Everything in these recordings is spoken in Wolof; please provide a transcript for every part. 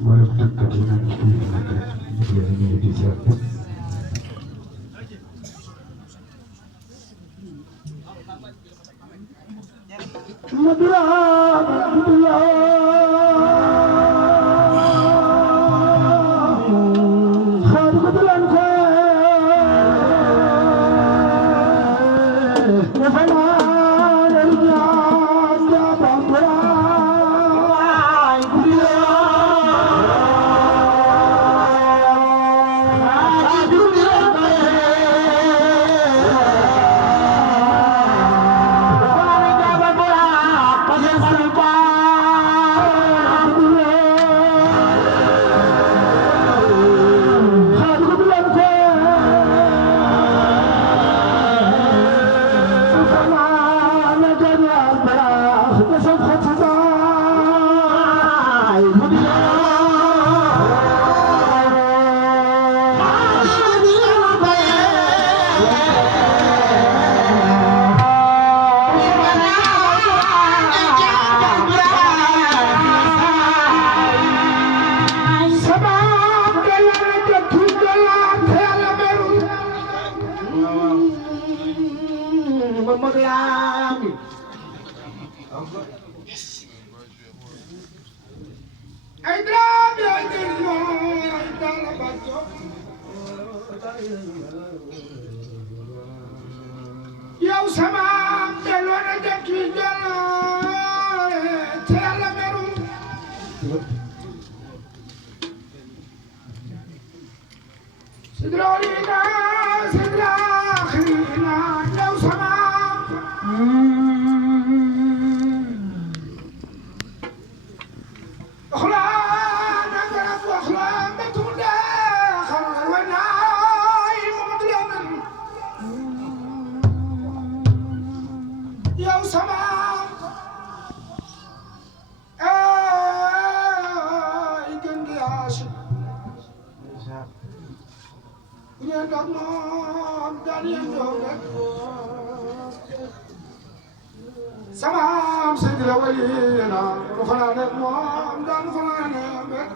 mboolem tëkkat yi naan fii nekk rek ñu ngi leen di nuyu di ziar ñëpp. yow sama delloo na jot ci jëloon te yàlla meru sidroolina sidraxirina yow sama waxlaan na garab waxlaan ba tunde xaral wa naay Mamadu Lamin yow sama ay gën gi aasi bu ngeen doon moom daan yéen doon rek sama am Seydi la walina lu fanaan rek moom daan fanaan rek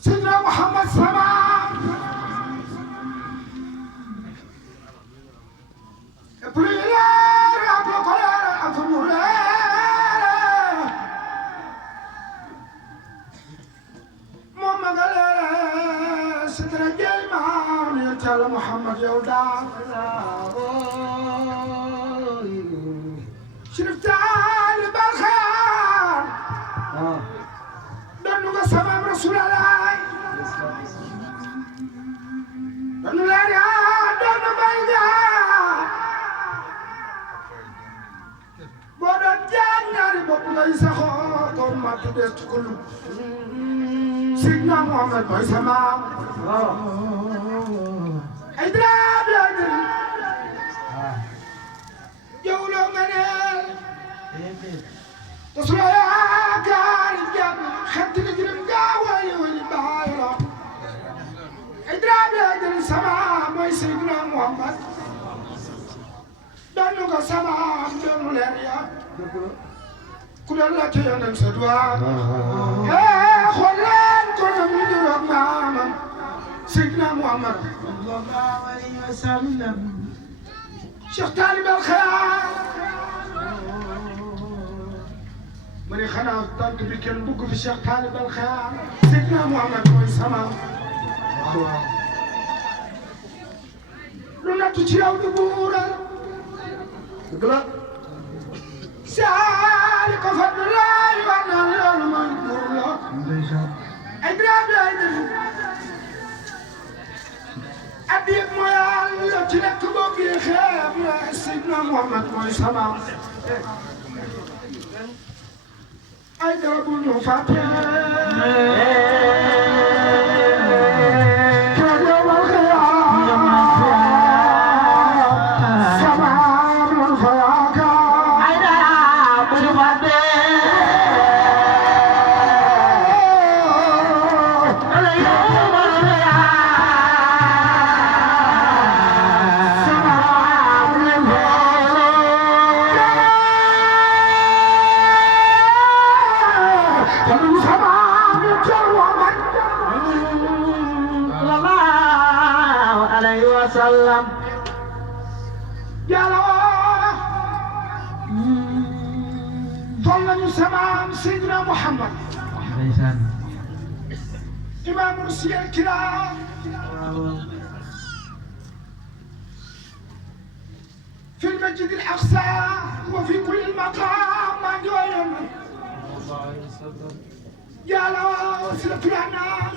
Seydina Muhammad sama Muhammad yow daa Chérif Taalib Al Xayaar donnu nga sabab Rasulallah donnu leer yaa donnu bay jaar boo doon jaan ñaari bopp ngay saxoo kon ma tuddee ci kullu Sidna Muhammad mooy sama ay drab yaa ngi yow loo nga neel te su la yaakaari jàmm xet nga jërëm gaa wali wali baay la ay drab yaa ngi sama mooy Seydina Muhammad doonu nga sama doonu leer ya ku doon la ci yonen sa duwaa xool leen ko na mu juróom maamam Seydina Muhammad sallallahu alayhi wa sallam Cheikh Taalib Al Xayaar ma ne xanaa tant bi kenn bugg fi Cheikh Taalib Al Xayaar Seydina Muhammad mooy sama lu nattu ci yow di buural dëgg la saali ko fadlu laay war naan loolu mooy buur la ay drab ay addiyeeg mooy Yàlla ci nekk boo bii xeeb la Seydina Muhammad mooy sama ay dara bul ñu fàtte toll nañu samaam Seydina Muhammad ndeysaan imaamul siyal kiram في المسجد الأقصى وفي كل المقام ما جوينا يا لا وسلة الأنام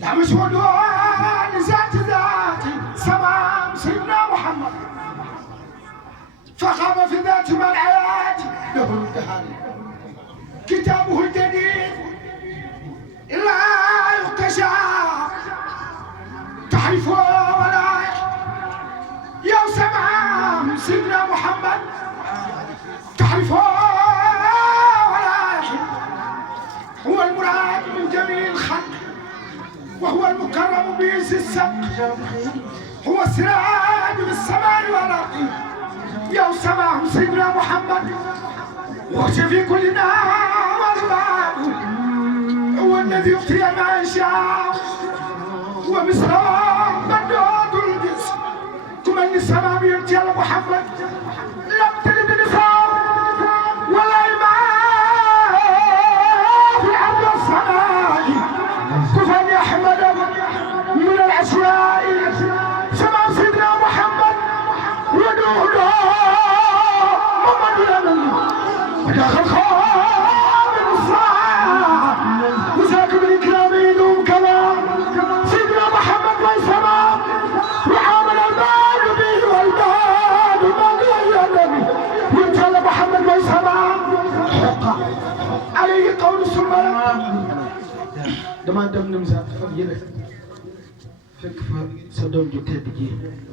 دعم شهدوان ذات ذاتي سمام سيدنا محمد فخام في ذات من الحياة له الدهر كتابه الجديد لا يقتشى تحرفه ولا يا سمام سيدنا محمد تعرفه ولا يحب هو المراد من جميع الخلق وهو المكرم بيس السبق هو السراج بالسماء والارض يا سمام سيدنا محمد وجه في كل نار والباب هو الذي يعطي ما يشاء ومثله مدود الجسم كما ان السماء يمتي على محمد لم تلد نساء ولا إماء في الارض والسماء كفى يحمد من الاشياء سماء سيدنا محمد ودوده محمد الامين وداخل خامر الصاع وذاك بالاكرام يدوم كلام سيدنا محمد والسماء وعامل المال به والبال ما غيرني وانت محمد والسماء حقا عليه قول السلمان dama dem Nimzaat fan yële fekk fa sa doom ju tedd ji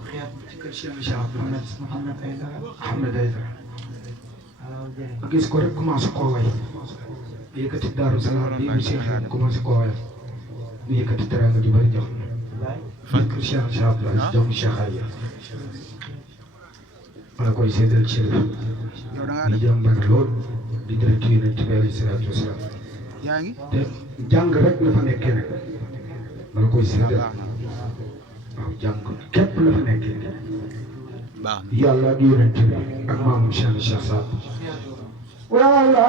xeet ci kër Cheikh Mouhamed Aïdara Ahmed Aïdara ma gis ko rek commencé koo way yëkkati Daaru Salaam bi mu Cheikh commencé koo way mu yëkkati teraanga ju bëri jox fan kër Cheikh Abdoulaye doomu Cheikh Aïya ma la koy séddal ci di jàmbar lool di direct Yonent bi alayhi salaatu wasalaam te jàng rek la fa nekkee nag ma la koy séddal waaw jàng képp la fa nekkee yàlla ak Yonent bi ak maamam Cheikh Saad wala